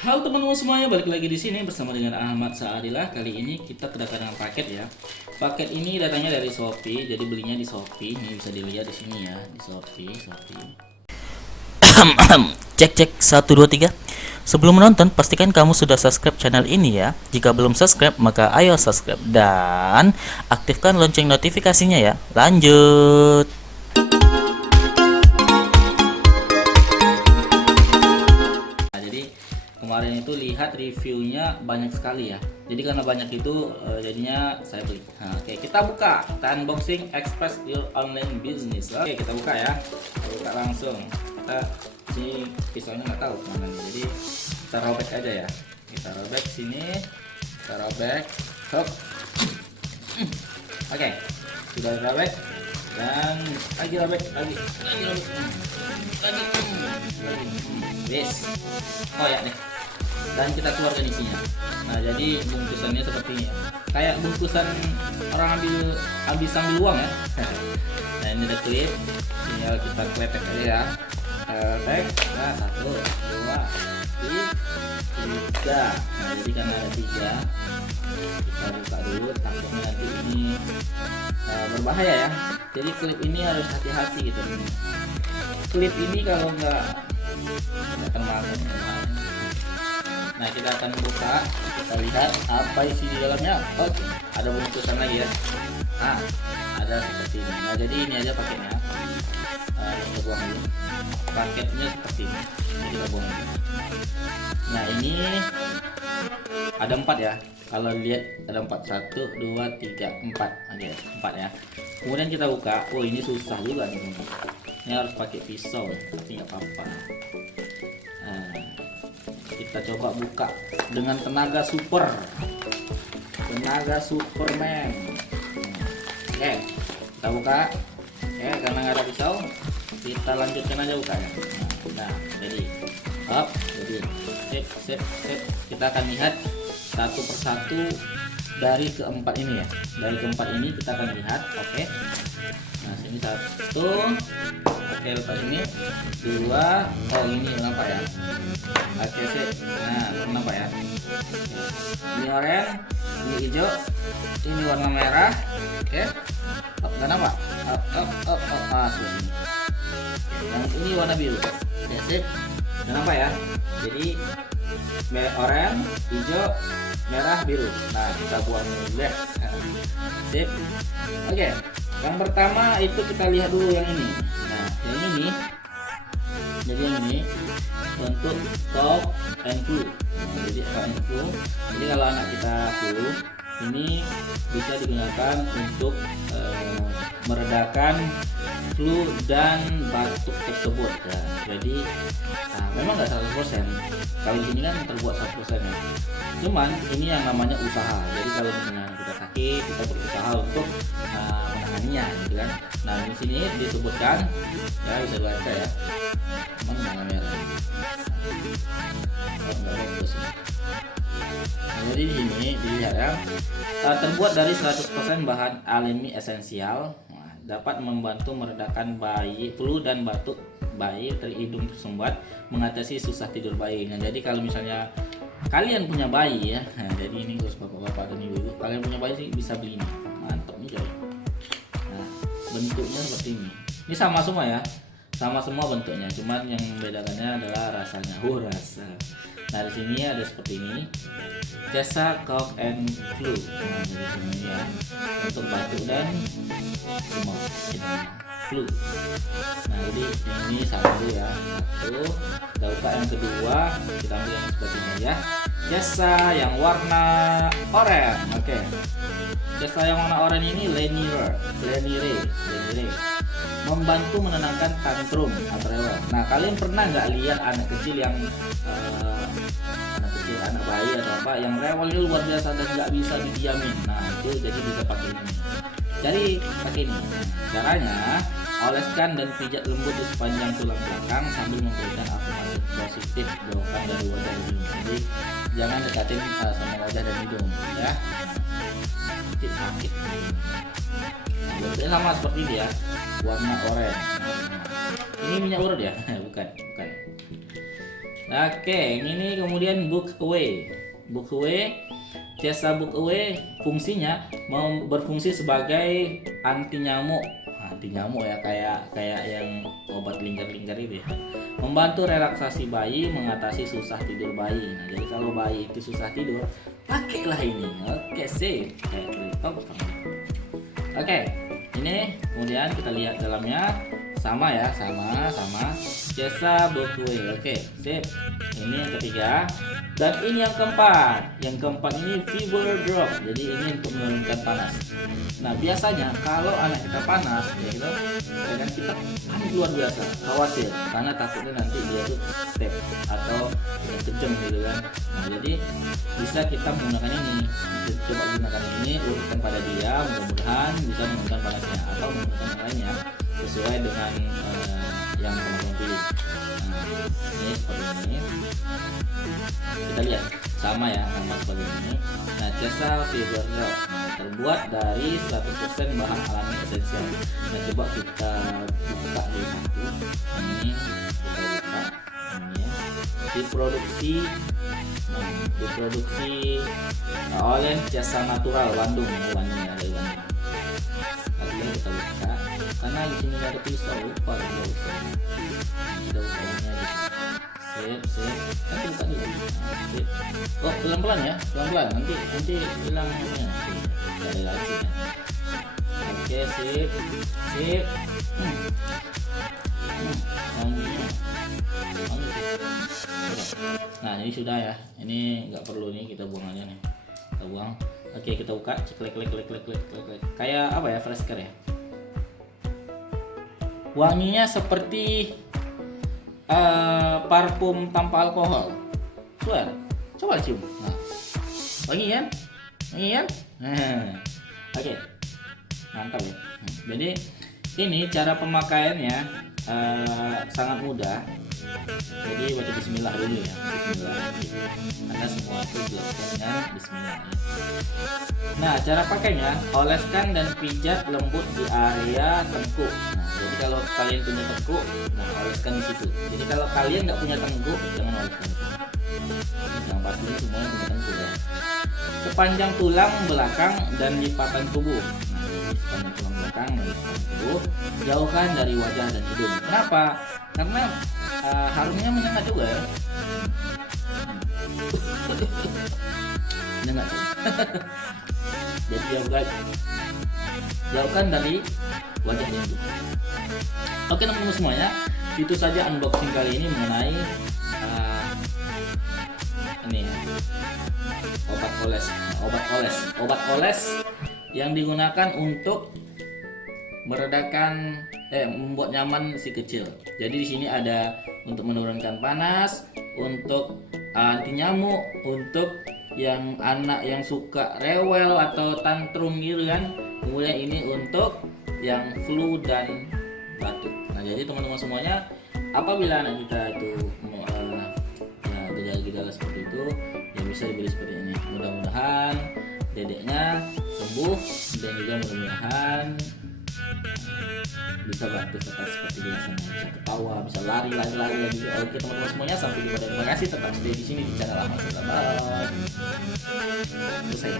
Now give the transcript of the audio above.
Halo teman-teman semuanya, balik lagi di sini bersama dengan Ahmad Saadilah. Kali ini kita kedatangan paket ya. Paket ini datangnya dari Shopee, jadi belinya di Shopee. Ini bisa dilihat di sini ya, di Shopee. Cek cek 1 2 3. Sebelum menonton pastikan kamu sudah subscribe channel ini ya. Jika belum subscribe maka ayo subscribe dan aktifkan lonceng notifikasinya ya. Lanjut. Nah, jadi kemarin itu lihat reviewnya banyak sekali ya. Jadi karena banyak itu jadinya saya beli. Nah, oke, kita buka. Kita unboxing Express Your Online Business. Oke, kita buka ya. Kita buka langsung. Kita sini pisaunya nggak tahu mana nih. Jadi kita robek aja ya. Kita robek sini. Kita robek. Hop. Oke, sudah robek dan lagi robek lagi robek lagi. Yes. Oh ya deh. Dan kita keluarkan isinya. Nah, jadi bungkusannya seperti ini ya. Kayak bungkusan orang habis ambil uang ya. Nah, ini ada klip. Tinggal kita kletek aja ya. Kletek. Nah, 1 2 3. Nah, jadi karena ada 3, kita buka dulu. Takutnya nanti ini berbahaya ya. Jadi klip ini harus hati-hati gitu. Klip ini kalau nggak termasuk. Nah, kita akan buka, kita lihat apa isi di dalamnya. Oke, ada bungkusan lagi ya. Nah, ada seperti ini. Nah, jadi ini aja paketnya. Kita buang dulu. Paketnya seperti ini. Ini kita buang dulu. Nah, ini ada 4 ya. Kalau lihat ada 4, 1 2 3 4. Oke, 4 ya. Kemudian kita buka. Oh, ini susah juga nih. Ini harus pakai pisau, tapi nggak apa-apa. Nah, kita coba buka dengan tenaga super, tenaga Superman. Oke, kita buka. Oke, karena nggak ada pisau, kita lanjutkan aja bukanya. Nah, jadi up, jadi sip. Kita akan lihat satu persatu dari keempat ini ya. Dari keempat ini kita akan lihat. Oke. Nah, sini 1. Oke, lepas ini 2. Oh, ini kenapa ya? Oke, sip. Nah, kenapa ya? Ini oranye, ini hijau, ini warna merah. Oke. Kenapa? Sini. Yang ini warna biru. Oke, sip. Kenapa ya? Jadi oranye, hijau, merah, biru. Nah, kita buang dulu ya. Sip. Oke. Yang pertama itu kita lihat dulu yang ini. Nah, yang ini. Jadi yang ini untuk cough and flu. Nah, jadi cough and flu. Jadi kalau anak kita flu, ini bisa digunakan untuk meredakan flu dan batuk tersebut ya. Jadi memang nggak 100%. Kalau di sini kan terbuat 100% ya. Cuman ini yang namanya usaha. Jadi kalau misalnya kita sakit, kita berusaha untuk menanganinya gitu kan. Nah, di sini disebutkan ya, bisa baca ya. Mana merah. Nah, jadi di sini dilihat ya, terbuat dari 100% bahan alami esensial, dapat membantu meredakan flu dan batuk bayi, hidung tersumbat, mengatasi susah tidur bayi. Nah, jadi kalau misalnya kalian punya bayi ya, nah, jadi ini terus bapak-bapak dan ibu-ibu, kalian punya bayi sih bisa beli ini, mantap nih coy. Nah, bentuknya seperti ini. Ini sama semua ya, sama semua bentuknya, cuman yang membedakannya adalah rasanya. Rasa. Nah, di sini ada seperti ini. Jasa cough and flu. Nah, jadi sini ya, untuk batuk dan flu. Nah, jadi ini satu ya, satu. Kita buka yang kedua, kita ambil yang seperti ini ya. Jasa yang warna oranye. Oke. Jasa yang warna oranye ini Lenire. Membantu menenangkan tantrum atau rewel. Nah, kalian pernah nggak lihat anak kecil yang anak bayi atau apa yang rewelnya luar biasa dan nggak bisa didiamin? Nah, itu jadi bisa pakai ini. Jadi pakai ini. Caranya oleskan dan pijat lembut di sepanjang tulang belakang sambil memberikan afirmatif positif jauhkan dari wajah dan hidung. Jadi jangan dekatin sama wajah dan hidung ya. Nanti sakit. Nah, sama seperti ini ya, warna oranye. Ini minyak urut ya? Bukan. Oke, ini kemudian book away. Book away, jasa book away fungsinya berfungsi sebagai anti nyamuk. Anti nyamuk ya, kayak yang obat lingkar-lingkar itu ya. Membantu relaksasi bayi, mengatasi susah tidur bayi. Nah, jadi kalau bayi itu susah tidur, pakailah ini. Oke, sip. Oke, ini kemudian kita lihat dalamnya. Sama ya, sama jasa Bokue. Oke, sip. Ini yang ketiga. Dan ini yang keempat. Yang keempat ini fever drop. Jadi ini untuk menurunkan panas. Nah, biasanya kalau anak kita panas, ya gitu, kan kita panik luar biasa, khawatir karena takutnya nanti dia tuh step atau kejang gitu kan. Nah, jadi bisa kita menggunakan ini. Coba gunakan ini, urutkan pada dia, mudah-mudahan bisa menurunkan panasnya atau menggunakan yang lainnya sesuai dengan yang teman-teman pilih. Nah, ini seperti ini. Kita lihat sama ya, sama seperti ini. Nah, jasa fever drop terbuat dari 100% bahan alami esensial. Nah, coba kita buka dulu satu. Ini kita buka. Ini ya. Diproduksi oleh Jasa Natural Bandung ya, dari Bandung. Lalu kita buka. Karena di sini ada pisau, lupa kita buka. Kita buka ini aja. Sip. Nanti buka dulu. Sip. Oh, pelan-pelan ya, pelan-pelan. Nanti hilangnya. Dari lagi ya. Oke, sip. Wanginya. Nah, ini sudah ya. Ini nggak perlu nih, kita buang aja nih. Kita buang. Oke, kita buka. Klik. Kayak apa ya, fresker ya. Wanginya seperti parfum tanpa alkohol. Swear. Coba cium. Nah, wangi kan? Oke. Mantap ya. Jadi ini cara pemakaiannya sangat mudah. Jadi baca bismillah dulu ya. Bismillah. Karena semua itu dilakukan dengan bismillah. Nah, cara pakainya, oleskan dan pijat lembut di area tengkuk. Nah, jadi kalau kalian punya tengkuk, nah oleskan di situ. Jadi kalau kalian nggak punya tengkuk, jangan oleskan di situ. Yang pasti semuanya punya tengkuk ya. Sepanjang tulang belakang dan lipatan tubuh. Nah, jadi sepanjang tulang belakang dan lipatan tubuh, jauhkan dari wajah dan hidung. Kenapa? Karena harumnya menyengat juga ya. Menyengat. Jadi jauhkan dari wajahnya itu. Oke teman-teman semuanya, itu saja unboxing kali ini mengenai ini ya, obat oles yang digunakan untuk meredakan membuat nyaman si kecil. Jadi di sini ada untuk menurunkan panas, untuk anti nyamuk, untuk yang anak yang suka rewel atau tantrum gitu kan. Kemudian ini untuk yang flu dan batuk. Nah, jadi teman-teman semuanya, apabila anak kita itu gejala-gejala seperti itu, ya bisa dibeli seperti ini. Mudah-mudahan dedeknya sembuh dan juga mudah-mudahan bisa beraktivitas seperti biasanya, bisa ketawa, bisa lari juga. Oke teman-teman semuanya, sampai jumpa dan terima kasih, tetap stay di sini di channel Ahmad Selesai.